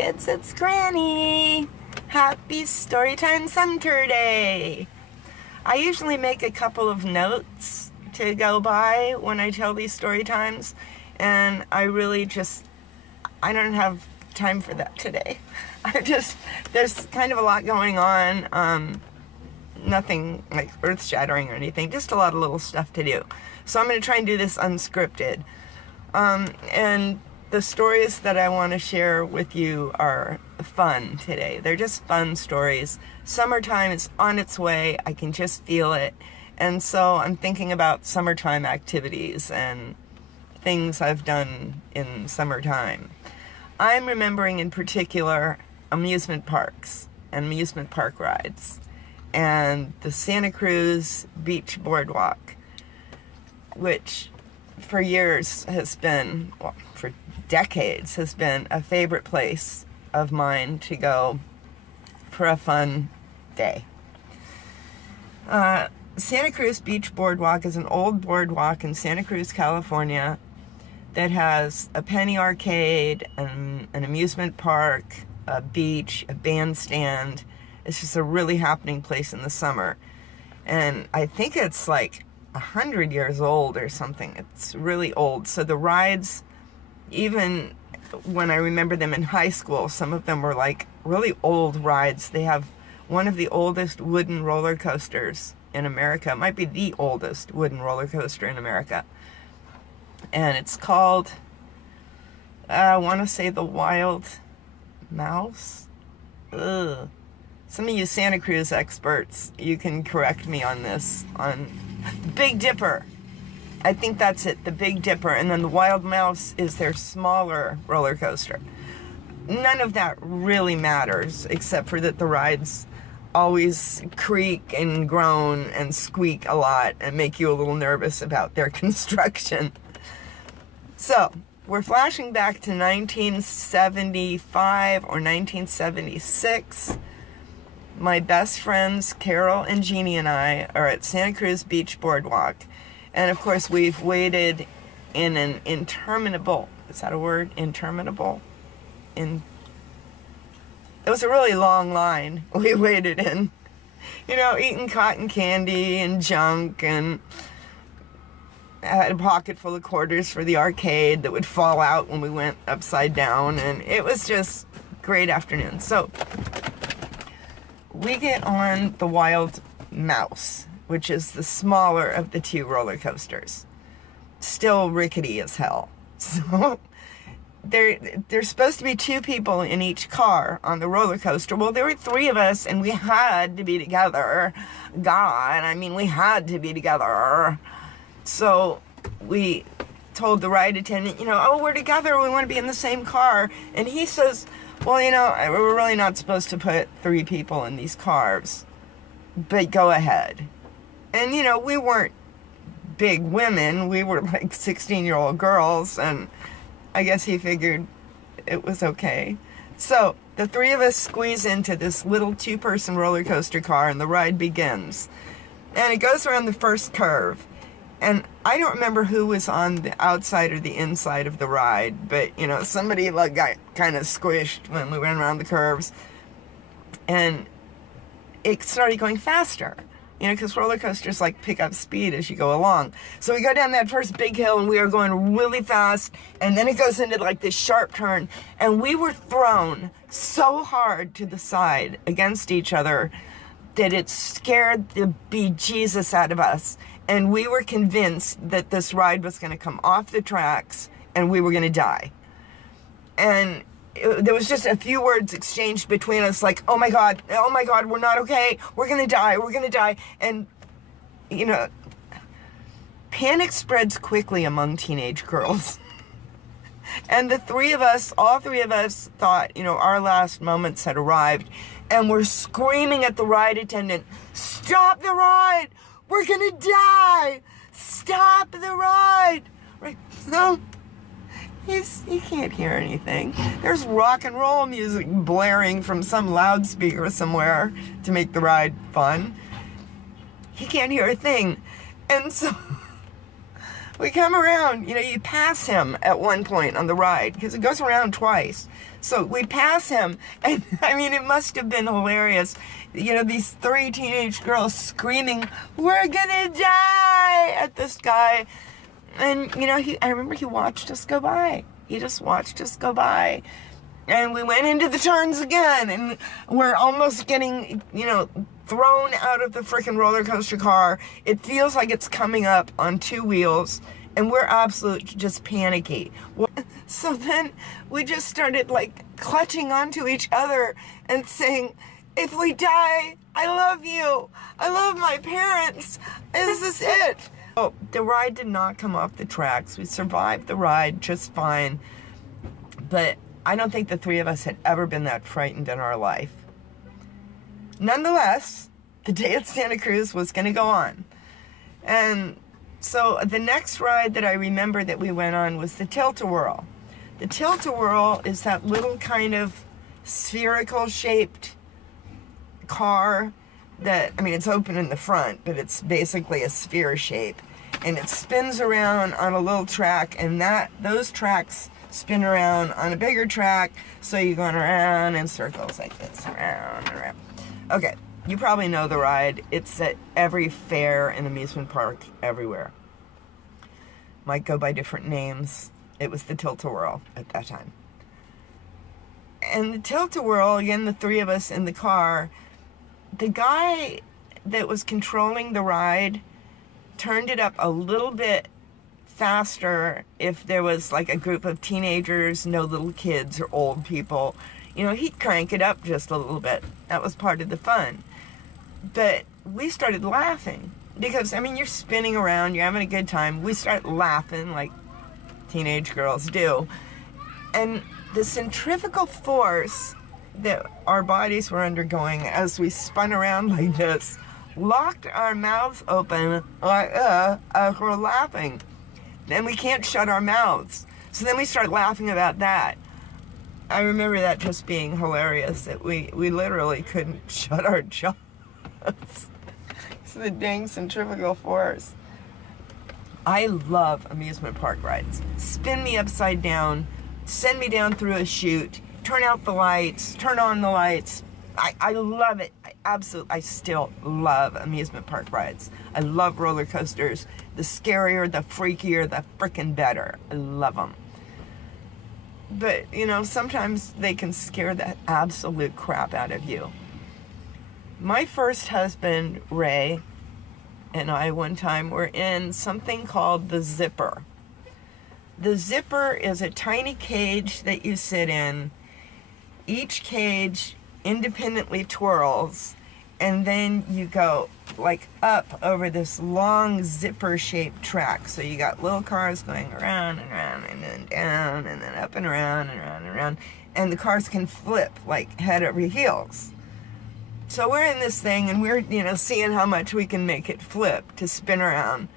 kids, it's Granny! Happy Storytime Saturday! I usually make a couple of notes to go by when I tell these story times, and I don't have time for that today. There's kind of a lot going on, nothing like earth-shattering or anything, just a lot of little stuff to do. So I'm going to try and do this unscripted. And the stories that I want to share with you are fun today. They're just fun stories. Summertime is on its way. I can just feel it. And so I'm thinking about summertime activities and things I've done in summertime. I'm remembering in particular amusement parks and amusement park rides and the Santa Cruz Beach Boardwalk, which for years has been, well, for decades has been a favorite place of mine to go for a fun day. Santa Cruz Beach Boardwalk is an old boardwalk in Santa Cruz, California that has a penny arcade, an amusement park, a beach, a bandstand. It's just a really happening place in the summer. And I think it's like 100 years old or something. It's really old. So the rides, even when I remember them in high school, some of them were like really old rides. They have one of the oldest wooden roller coasters in America. It might be the oldest wooden roller coaster in America. And it's called, I want to say the Wild Mouse. Ugh. Some of you Santa Cruz experts, you can correct me on this, on Big Dipper. I think that's it, the Big Dipper. And then the Wild Mouse is their smaller roller coaster. None of that really matters, except for that the rides always creak and groan and squeak a lot and make you a little nervous about their construction. So, we're flashing back to 1975 or 1976. My best friends, Carol and Jeannie, and I are at Santa Cruz Beach Boardwalk. And of course, we've waited in an interminable, is that a word? Interminable? It was a really long line we waited in. You know, eating cotton candy and junk, and I had a pocket full of quarters for the arcade that would fall out when we went upside down, and it was just a great afternoon. So we get on the Wild Mouse, which is the smaller of the two roller coasters. Still rickety as hell. So there's supposed to be two people in each car on the roller coaster. Well, there were three of us, and we had to be together. God, I mean, we had to be together. So we told the ride attendant, you know, oh, we're together, we want to be in the same car. And he says, well, you know, we're really not supposed to put three people in these cars, but go ahead. And, you know, we weren't big women. We were like 16-year-old girls, and I guess he figured it was okay. So the three of us squeeze into this little two-person roller coaster car, and the ride begins. And it goes around the first curve. And I don't remember who was on the outside or the inside of the ride, but, you know, somebody like got kind of squished when we went around the curves. And it started going faster, you know, because roller coasters like pick up speed as you go along. So we go down that first big hill, and we are going really fast, and then it goes into like this sharp turn, and we were thrown so hard to the side against each other that it scared the bejesus out of us. And we were convinced that this ride was going to come off the tracks and we were going to die. And there was just a few words exchanged between us like, oh my God, we're not okay. We're going to die. We're going to die. And, you know, panic spreads quickly among teenage girls. And the three of us, all three of us thought, you know, our last moments had arrived. And we're screaming at the ride attendant, stop the ride! We're gonna die! Stop the ride! Right? No, he can't hear anything. There's rock and roll music blaring from some loudspeaker somewhere to make the ride fun. He can't hear a thing. And so we come around, you know, you pass him at one point on the ride, because it goes around twice. So we pass him, and I mean, it must have been hilarious. You know, these 3 teenage girls screaming, "We're gonna die!" at this guy. And, you know, I remember he watched us go by. He just watched us go by. And we went into the turns again, and we're almost getting, you know, thrown out of the freaking roller coaster car. It feels like it's coming up on 2 wheels, and we're absolutely just panicky. So then we just started, like, clutching onto each other and saying, "If we die, I love you. I love my parents. Is this it?" Oh, the ride did not come off the tracks. We survived the ride just fine. But I don't think the 3 of us had ever been that frightened in our life. Nonetheless, the day at Santa Cruz was going to go on. And so the next ride that I remember that we went on was the tilt-a-whirl. The tilt-a-whirl is that little kind of spherical shaped car that, I mean, it's open in the front, but it's basically a sphere shape. And it spins around on a little track, and those tracks spin around on a bigger track, so you're going around in circles like this, around and around. Okay, you probably know the ride. It's at every fair and amusement park everywhere. Might go by different names. It was the tilt-a-whirl at that time. And the tilt-a-whirl, again, the 3 of us in the car, the guy that was controlling the ride turned it up a little bit faster if there was like a group of teenagers, no little kids or old people. You know, he'd crank it up just a little bit. That was part of the fun. But we started laughing because, I mean, you're spinning around, you're having a good time. We start laughing like teenage girls do. And the centrifugal force that our bodies were undergoing as we spun around like this locked our mouths open like, as we're laughing. And we can't shut our mouths. So then we start laughing about that. I remember that just being hilarious, that we literally couldn't shut our jaws. It's the dang centrifugal force. I love amusement park rides. Spin me upside down, send me down through a chute, turn out the lights, turn on the lights. I love it. I still love amusement park rides. I love roller coasters. The scarier, the freakier, the frickin' better. I love them. But, you know, sometimes they can scare the absolute crap out of you. My first husband, Ray, and I one time were in something called the Zipper. The Zipper is a tiny cage that you sit in. Each cage independently twirls, and then you go like up over this long zipper shaped track. So you got little cars going around and around and then down and then up and around and around and around, and the cars can flip like head over heels. So we're in this thing and we're, you know, seeing how much we can make it flip to spin around.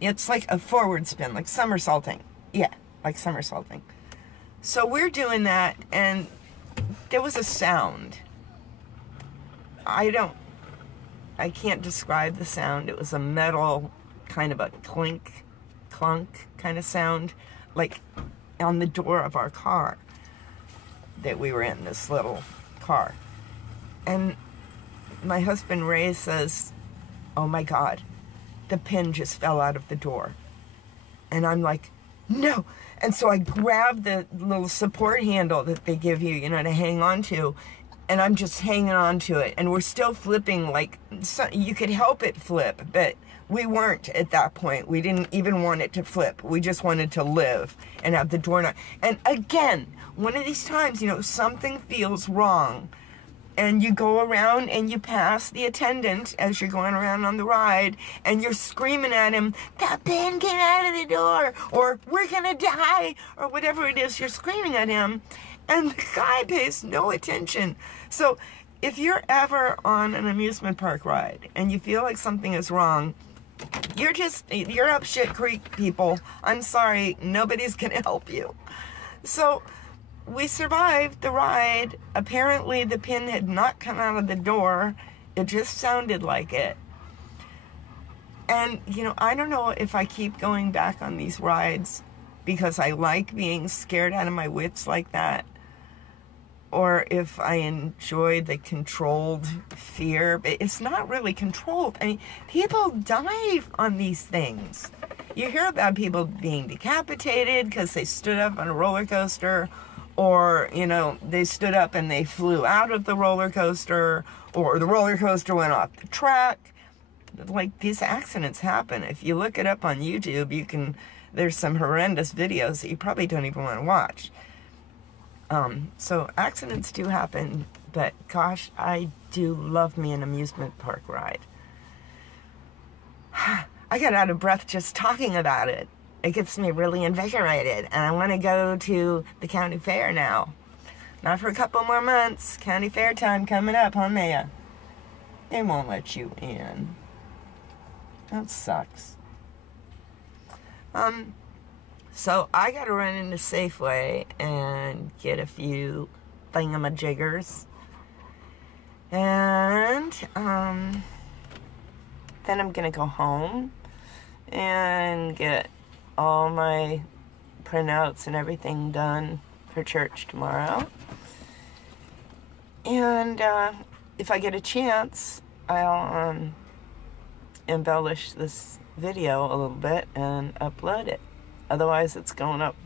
It's like a forward spin, like somersaulting. Yeah, like somersaulting. So we're doing that, and there was a sound. I can't describe the sound. It was a metal, kind of a clink, clunk kind of sound, like on the door of our car that we were in, this little car. And my husband Ray says, "Oh my God, the pin just fell out of the door." And I'm like, "No." And so I grab the little support handle that they give you, you know, to hang on to, and I'm just hanging on to it. And we're still flipping, like, so you could help it flip, but we weren't at that point. We didn't even want it to flip. We just wanted to live and have the door not. And again, one of these times, you know, something feels wrong. And you go around and you pass the attendant as you're going around on the ride, and you're screaming at him, "That pin came out of the door," or "We're gonna die," or whatever it is you're screaming at him, and the guy pays no attention. So if you're ever on an amusement park ride and you feel like something is wrong, you're up shit creek, people. I'm sorry, nobody's gonna help you. So we survived the ride. Apparently the pin had not come out of the door. It just sounded like it. And, you know, I don't know if I keep going back on these rides because I like being scared out of my wits like that, or if I enjoy the controlled fear. But it's not really controlled. I mean, people die on these things. You hear about people being decapitated because they stood up on a roller coaster, or, you know, they stood up and they flew out of the roller coaster, or the roller coaster went off the track. Like, these accidents happen. If you look it up on YouTube, you can, there's some horrendous videos that you probably don't even want to watch. So accidents do happen, but gosh, I do love me an amusement park ride. I got out of breath just talking about it. It gets me really invigorated, and I want to go to the county fair now. Not for a couple more months. County fair time coming up, huh, Maya? They won't let you in. That sucks. So I gotta run into Safeway and get a few thingamajiggers. And, then I'm gonna go home and get all my printouts and everything done for church tomorrow. And, if I get a chance, I'll, embellish this video a little bit and upload it. Otherwise, it's going up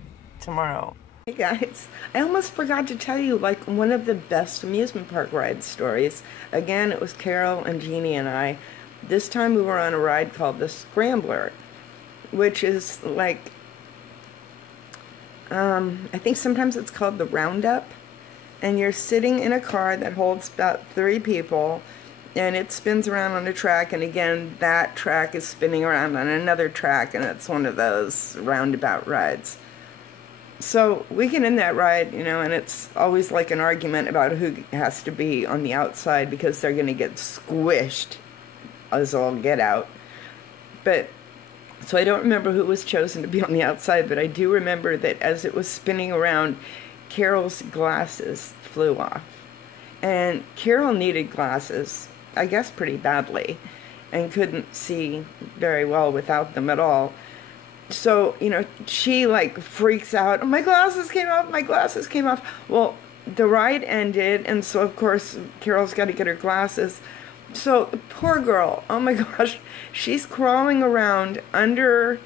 tomorrow. Hey guys, I almost forgot to tell you, like, one of the best amusement park ride stories. Again, it was Carol and Jeannie and I. This time we were on a ride called the Scrambler, which is like, I think sometimes it's called the Roundup. And you're sitting in a car that holds about 3 people, and it spins around on a track, and again, that track is spinning around on another track, and it's one of those roundabout rides. So we get in that ride, you know, and it's always like an argument about who has to be on the outside because they're going to get squished as all get out. But, so I don't remember who was chosen to be on the outside, but I do remember that as it was spinning around, Carol's glasses flew off. And Carol needed glasses, I guess pretty badly, and couldn't see very well without them at all. So, you know, she like freaks out, oh, my glasses came off, my glasses came off. Well, the ride ended, and so of course Carol's got to get her glasses. So the poor girl, oh my gosh, she's crawling around under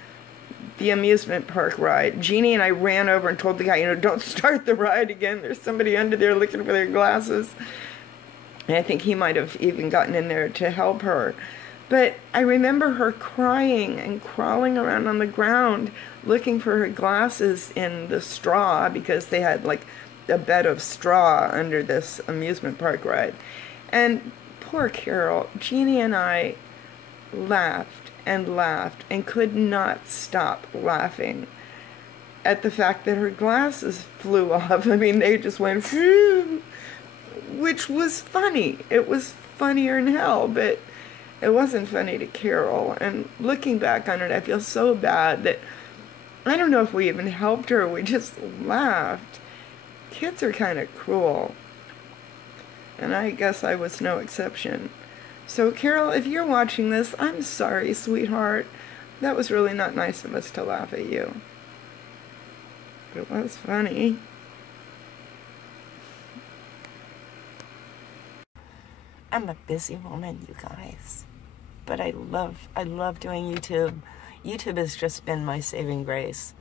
the amusement park ride. Jeannie and I ran over and told the guy, you know, don't start the ride again. There's somebody under there looking for their glasses. And I think he might have even gotten in there to help her. But I remember her crying and crawling around on the ground looking for her glasses in the straw, because they had like a bed of straw under this amusement park ride. And poor Carol, Jeannie and I laughed and laughed and could not stop laughing at the fact that her glasses flew off. I mean, they just went, phew, which was funny. It was funnier than hell, but it wasn't funny to Carol. And looking back on it, I feel so bad that I don't know if we even helped her. We just laughed. Kids are kind of cruel. And I guess I was no exception. So, Carol, if you're watching this, I'm sorry, sweetheart. That was really not nice of us to laugh at you. But it was funny. I'm a busy woman, you guys. But I love doing YouTube. YouTube has just been my saving grace.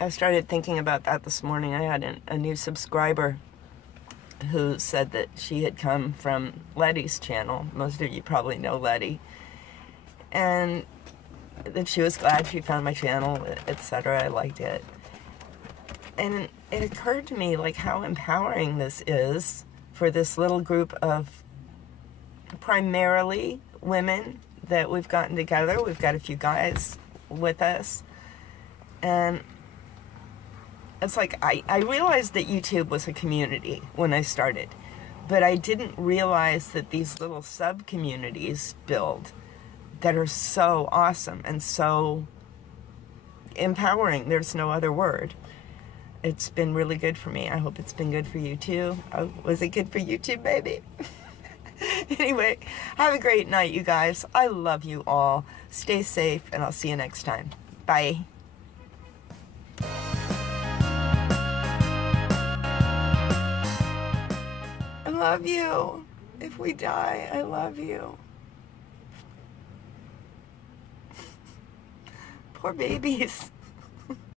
I started thinking about that this morning. I had a new subscriber who said that she had come from Letty's channel. Most of you probably know Letty. And that she was glad she found my channel, etc. I liked it. And it occurred to me like how empowering this is for this little group of primarily women that we've gotten together. We've got a few guys with us. And it's like, I realized that YouTube was a community when I started, but I didn't realize that these little sub-communities build that are so awesome and so empowering. There's no other word. It's been really good for me. I hope it's been good for you too. Oh, was it good for you too, baby? Anyway, have a great night, you guys. I love you all. Stay safe, and I'll see you next time. Bye. love you. If we die, I love you. Poor babies.